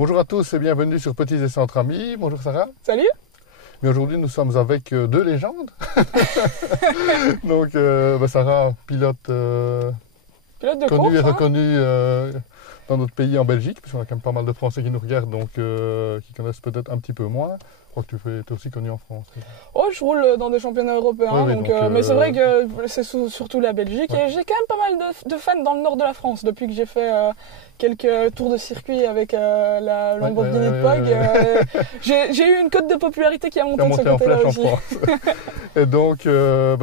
Bonjour à tous et bienvenue sur Petits Essais entre amis. Bonjour Sarah. Salut. Mais aujourd'hui nous sommes avec deux légendes. Donc Sarah, pilote, Pilote de connue et course, reconnue dans notre pays en Belgique, puisqu'on a quand même pas mal de Français qui nous regardent, donc qui connaissent peut-être un petit peu moins. Je crois que tu es aussi connu en France. Oh, je roule dans des championnats européens, Oui, mais c'est vrai que c'est surtout la Belgique. Ouais. Et j'ai quand même pas mal de fans dans le nord de la France depuis que j'ai fait quelques tours de circuit avec la Lamborghini de Pog. J'ai eu une cote de popularité qui a monté de ce en côté-là flèche aussi. en France. Et donc,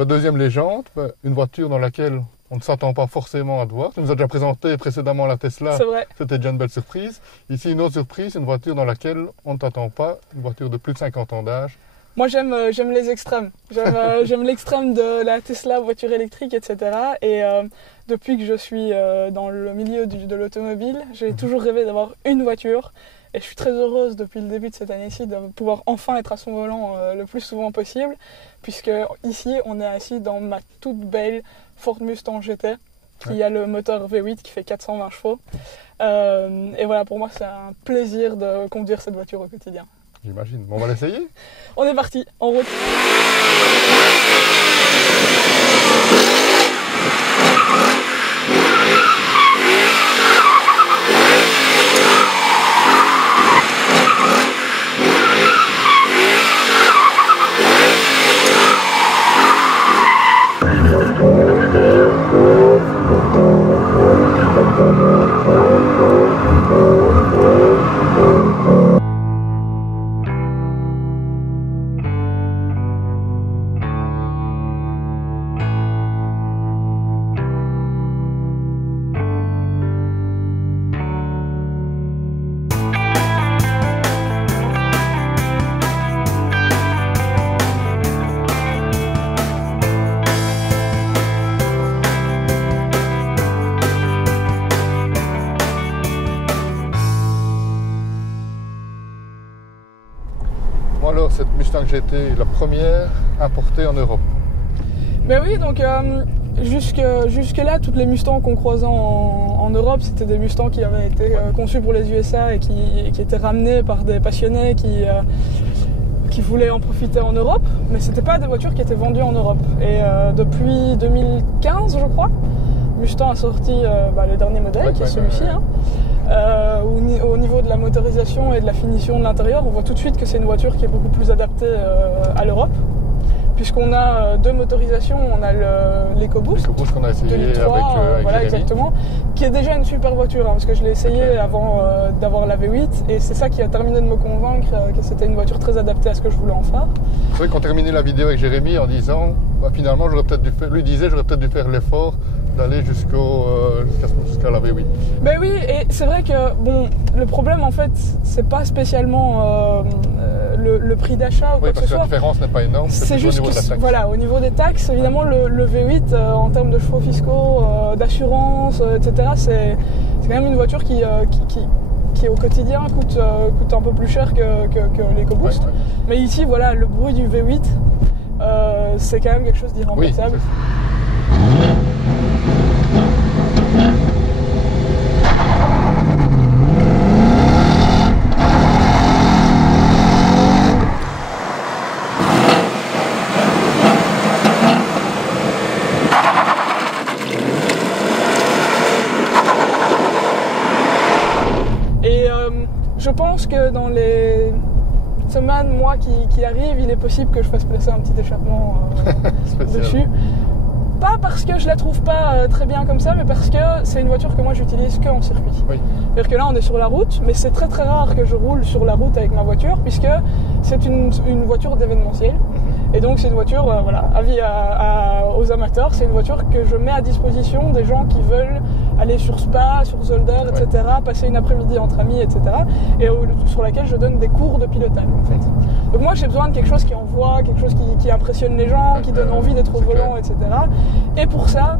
deuxième légende, une voiture dans laquelle on ne s'attend pas forcément à te voir. Tu nous as déjà présenté précédemment la Tesla. C'est vrai. C'était déjà une belle surprise. Ici, une autre surprise, une voiture dans laquelle on ne t'attend pas, une voiture de plus de 50 ans d'âge. Moi, j'aime les extrêmes. J'aime l'extrême de la Tesla, voiture électrique, etc. Et depuis que je suis dans le milieu de l'automobile, j'ai toujours rêvé d'avoir une voiture. Et je suis très heureuse depuis le début de cette année-ci de pouvoir enfin être à son volant le plus souvent possible. Puisque ici, on est assis dans ma toute belle Ford Mustang GT qui a le moteur V8 qui fait 420 chevaux. Et voilà, pour moi, c'est un plaisir de conduire cette voiture au quotidien. J'imagine. Bon, on va l'essayer. On est parti, en route. Alors, cette Mustang GT est la première importée en Europe. Ben oui, donc jusque-là, toutes les Mustangs qu'on croisait en Europe, c'était des Mustangs qui avaient été conçus pour les USA et qui étaient ramenés par des passionnés qui voulaient en profiter en Europe. Mais c'était pas des voitures qui étaient vendues en Europe. Et depuis 2015, je crois, Mustang a sorti le dernier modèle, qui est celui-ci. Au niveau de la motorisation et de la finition de l'intérieur, on voit tout de suite que c'est une voiture qui est beaucoup plus adaptée à l'Europe. Puisqu'on a deux motorisations, on a l'EcoBoost. L'EcoBoost qu'on a essayé avec voilà, Jérémy. exactement, qui est déjà une super voiture, parce que je l'ai essayé avant d'avoir la V8, et c'est ça qui a terminé de me convaincre que c'était une voiture très adaptée à ce que je voulais en faire. C'est vrai qu'on terminait la vidéo avec Jérémy en disant, finalement, j'aurais peut-être dû faire l'effort d'aller jusqu'à la V8. Ben oui, et c'est vrai que le problème en fait, c'est pas spécialement le prix d'achat ou quoi que ce soit. La différence n'est pas énorme, c'est juste au niveau de la taxe. Voilà, au niveau des taxes, évidemment, le V8 en termes de chevaux fiscaux, d'assurance, etc., c'est quand même une voiture qui au quotidien coûte un peu plus cher que l'EcoBoost. Ouais. Mais ici, voilà, le bruit du V8, c'est quand même quelque chose d'irremplaçable. Je pense que dans les semaines, mois qui arrivent, il est possible que je fasse placer un petit échappement dessus. Pas parce que je la trouve pas très bien comme ça, mais parce que c'est une voiture que moi j'utilise que en circuit. Oui. C'est-à-dire que là on est sur la route, mais c'est très très rare que je roule sur la route avec ma voiture, puisque c'est une voiture d'événementiel. Et donc c'est une voiture, avis aux amateurs, c'est une voiture que je mets à disposition des gens qui veulent aller sur Spa, sur Zolder, etc., passer une après-midi entre amis, etc., et sur laquelle je donne des cours de pilotage en fait. Donc moi j'ai besoin de quelque chose qui envoie, quelque chose qui impressionne les gens, qui donne envie d'être au volant, etc. Et pour ça,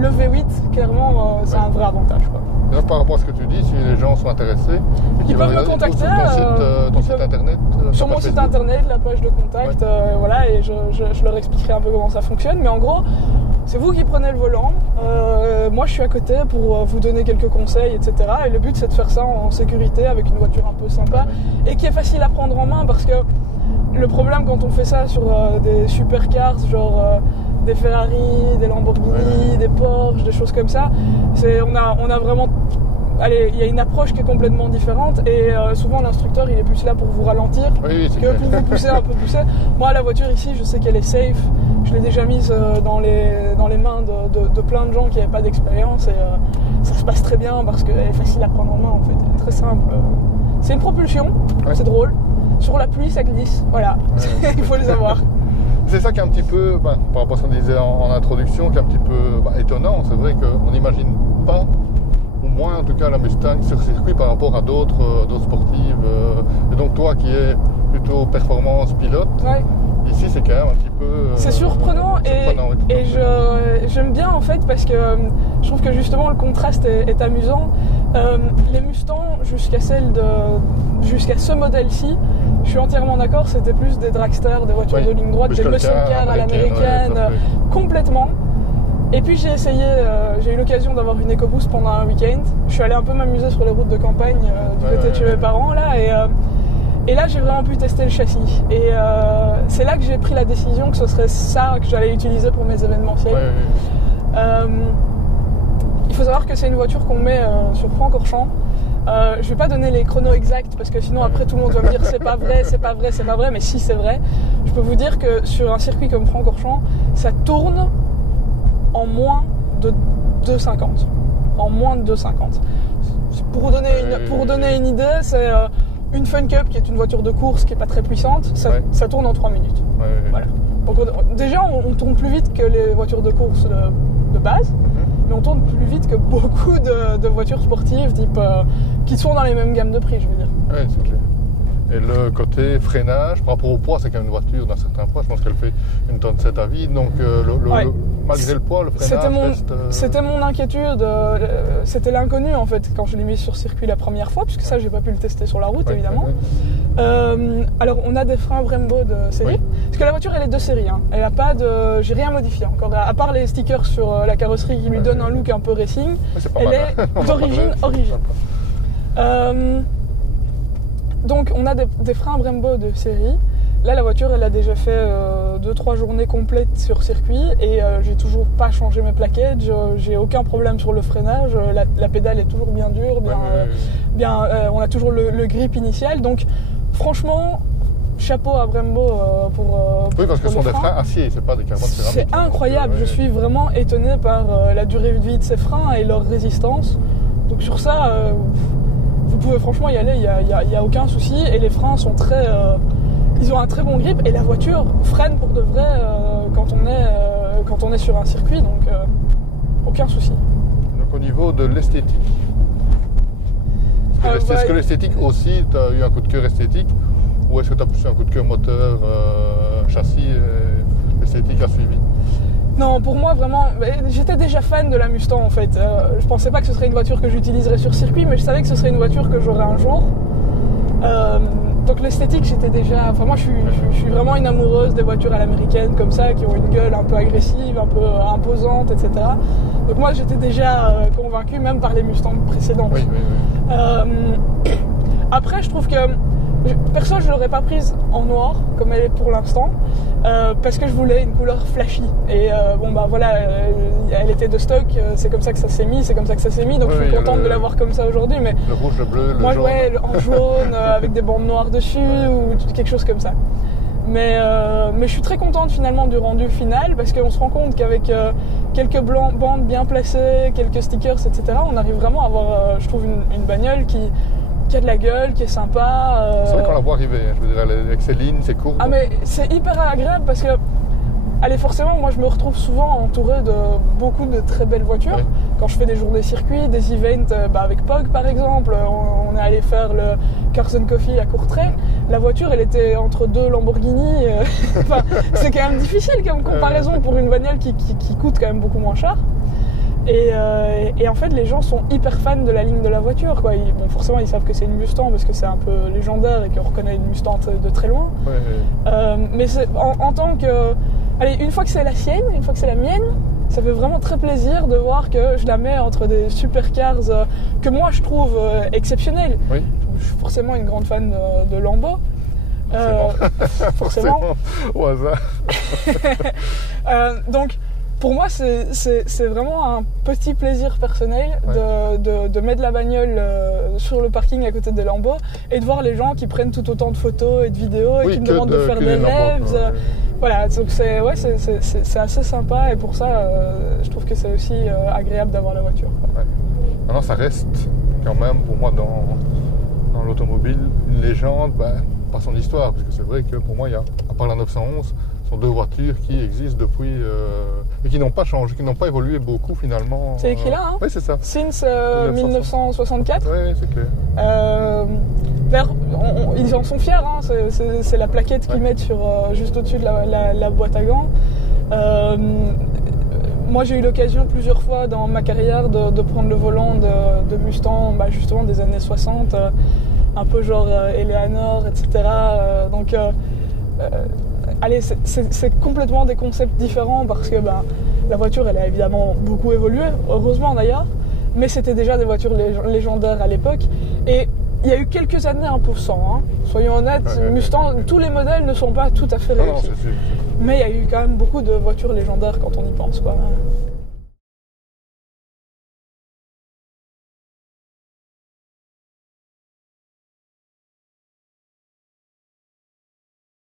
le V8, clairement, c'est un vrai avantage, quoi. Là, par rapport à ce que tu dis, si les gens sont intéressés, ils peuvent me contacter sur ton site internet, sur mon site internet, la page de contact, et je leur expliquerai un peu comment ça fonctionne. Mais en gros, c'est vous qui prenez le volant, moi je suis à côté pour vous donner quelques conseils, etc. Et le but c'est de faire ça en sécurité avec une voiture un peu sympa et qui est facile à prendre en main parce que le problème quand on fait ça sur des supercars, genre des Ferrari, des Lamborghini, des Porsche, des choses comme ça, on a vraiment... Allez, il y a une approche qui est complètement différente et souvent l'instructeur il est plus là pour vous ralentir que pour vous pousser un peu pousser. Moi la voiture ici je sais qu'elle est safe, je l'ai déjà mise dans les mains de plein de gens qui n'avaient pas d'expérience et ça se passe très bien parce qu'elle est facile à prendre en main en fait, elle est très simple. C'est une propulsion, c'est drôle, sur la pluie ça glisse, voilà, il faut les avoir. C'est ça qui est un petit peu, par rapport à ce qu'on disait en introduction, qui est un petit peu étonnant, c'est vrai qu'on n'imagine pas au moins en tout cas la Mustang sur circuit par rapport à d'autres sportives. Et donc toi qui es plutôt performance pilote, ici c'est quand même un petit peu... c'est surprenant et j'aime bien en fait parce que je trouve que justement le contraste est amusant. Les Mustangs jusqu'à ce modèle-ci, je suis entièrement d'accord, c'était plus des dragsters, des voitures de ligne droite, des muscle cars à l'américaine, complètement. Et puis j'ai essayé, j'ai eu l'occasion d'avoir une EcoBoost pendant un week-end. Je suis allé un peu m'amuser sur les routes de campagne du côté de chez mes parents là, et là j'ai vraiment pu tester le châssis. Et c'est là que j'ai pris la décision que ce serait ça que j'allais utiliser pour mes événementiels. Il faut savoir que c'est une voiture qu'on met sur Francorchamps. Je vais pas donner les chronos exacts parce que sinon après tout le monde va me dire c'est pas vrai, c'est pas vrai, c'est pas vrai, mais si c'est vrai. Je peux vous dire que sur un circuit comme Francorchamps, ça tourne en moins de 2,50. En moins de 2,50. Pour vous donner une idée, c'est une Fun Cup qui est une voiture de course qui n'est pas très puissante, ça tourne en 3 minutes. Voilà. Donc déjà, on tourne plus vite que les voitures de course de base, mais on tourne plus vite que beaucoup de voitures sportives type, qui sont dans les mêmes gammes de prix, je veux dire. Oui, c'est clair. Et le côté freinage, par rapport au poids, c'est quand même une voiture d'un certain poids. Je pense qu'elle fait 1,7 tonne à vide. Donc, malgré le poids, le freinage C'était mon inquiétude. C'était l'inconnu, en fait, quand je l'ai mis sur circuit la première fois, puisque ça, j'ai pas pu le tester sur la route, évidemment. Alors, on a des freins Brembo de série. Parce que la voiture, elle est de série. Hein. Elle a pas de... J'ai rien modifié encore. À part les stickers sur la carrosserie qui lui donnent un look un peu racing, elle est d'origine. Donc on a des freins Brembo de série. Là la voiture elle a déjà fait 2-3 journées complètes sur circuit et j'ai toujours pas changé mes plaquettes, j'ai aucun problème sur le freinage, la pédale est toujours bien dure, on a toujours le grip initial, donc franchement chapeau à Brembo pour oui parce que ce sont des freins acier, c'est pas des carbone céramique. C'est incroyable, je suis vraiment étonné par la durée de vie de ces freins et leur résistance, donc sur ça... vous pouvez franchement y aller, il n'y a aucun souci et les freins sont ils ont un très bon grip et la voiture freine pour de vrai quand on est sur un circuit, donc aucun souci. Donc au niveau de l'esthétique, est-ce que l'esthétique aussi, tu as eu un coup de cœur esthétique ou est-ce que tu as plus un coup de cœur moteur, châssis, l'esthétique a suivi? Non, pour moi vraiment, j'étais déjà fan de la Mustang en fait. Je pensais pas que ce serait une voiture que j'utiliserais sur circuit, mais je savais que ce serait une voiture que j'aurais un jour. Donc l'esthétique, j'étais déjà... Enfin moi je suis vraiment une amoureuse des voitures à l'américaine comme ça, qui ont une gueule un peu agressive, un peu imposante, etc. Donc moi j'étais déjà convaincu, même par les Mustangs précédents. Après je trouve que... Perso, je ne l'aurais pas prise en noir, comme elle est pour l'instant, parce que je voulais une couleur flashy. Et elle était de stock, c'est comme ça que ça s'est mis, donc je suis contente de l'avoir comme ça aujourd'hui. Mais le rouge, le bleu, le jaune. En jaune, avec des bandes noires dessus, ou quelque chose comme ça. Mais je suis très contente finalement du rendu final, parce qu'on se rend compte qu'avec quelques bandes bien placées, quelques stickers, etc., on arrive vraiment à avoir, je trouve, une bagnole qui a de la gueule, qui est sympa. C'est vrai qu'on la voit arriver, je veux dire, avec ses lignes, ses courbes. Ah mais c'est hyper agréable parce que, allez forcément, moi je me retrouve souvent entouré de beaucoup de très belles voitures. Quand je fais des journées circuits, des events avec POG par exemple, on est allé faire le Cars & Coffee à Courtrai. La voiture elle était entre 2 Lamborghini, enfin, c'est quand même difficile comme comparaison pour une bagnole qui coûte quand même beaucoup moins cher. Et en fait les gens sont hyper fans de la ligne de la voiture quoi. Forcément ils savent que c'est une Mustang parce que c'est un peu légendaire et qu'on reconnaît une Mustang de très loin. Mais c'est, en tant que... Allez, une fois que c'est la sienne, une fois que c'est la mienne, ça fait vraiment très plaisir de voir que je la mets entre des supercars que moi je trouve exceptionnels. Oui. Je suis forcément une grande fan de Lambo. Forcément. Au hasard. Donc, pour moi, c'est vraiment un petit plaisir personnel de mettre la bagnole sur le parking à côté des Lambeaux et de voir les gens qui prennent tout autant de photos et de vidéos et qui me demandent de faire des rêves. Voilà, donc c'est assez sympa et pour ça, je trouve que c'est aussi agréable d'avoir la voiture. Ouais. Maintenant, ça reste quand même pour moi dans l'automobile une légende, par son histoire, parce que c'est vrai que pour moi, il y a, à part la 911, ce sont deux voitures qui existent depuis et qui n'ont pas changé, qui n'ont pas évolué beaucoup finalement. C'est écrit là, hein? Oui, c'est ça. Since 1964. Oui, c'est clair. D'ailleurs, ils en sont fiers, hein? C'est la plaquette qu'ils mettent juste au-dessus de la boîte à gants. Moi, j'ai eu l'occasion plusieurs fois dans ma carrière de prendre le volant de Mustang, justement des années 60, un peu genre Eleanor, etc. Allez, c'est complètement des concepts différents parce que la voiture, elle a évidemment beaucoup évolué, heureusement d'ailleurs, mais c'était déjà des voitures légendaires à l'époque. Et il y a eu quelques années un peu sans, hein. Soyons honnêtes, Mustang, tous les modèles ne sont pas tout à fait réussis. Non, c'est sûr. Mais il y a eu quand même beaucoup de voitures légendaires quand on y pense, quoi.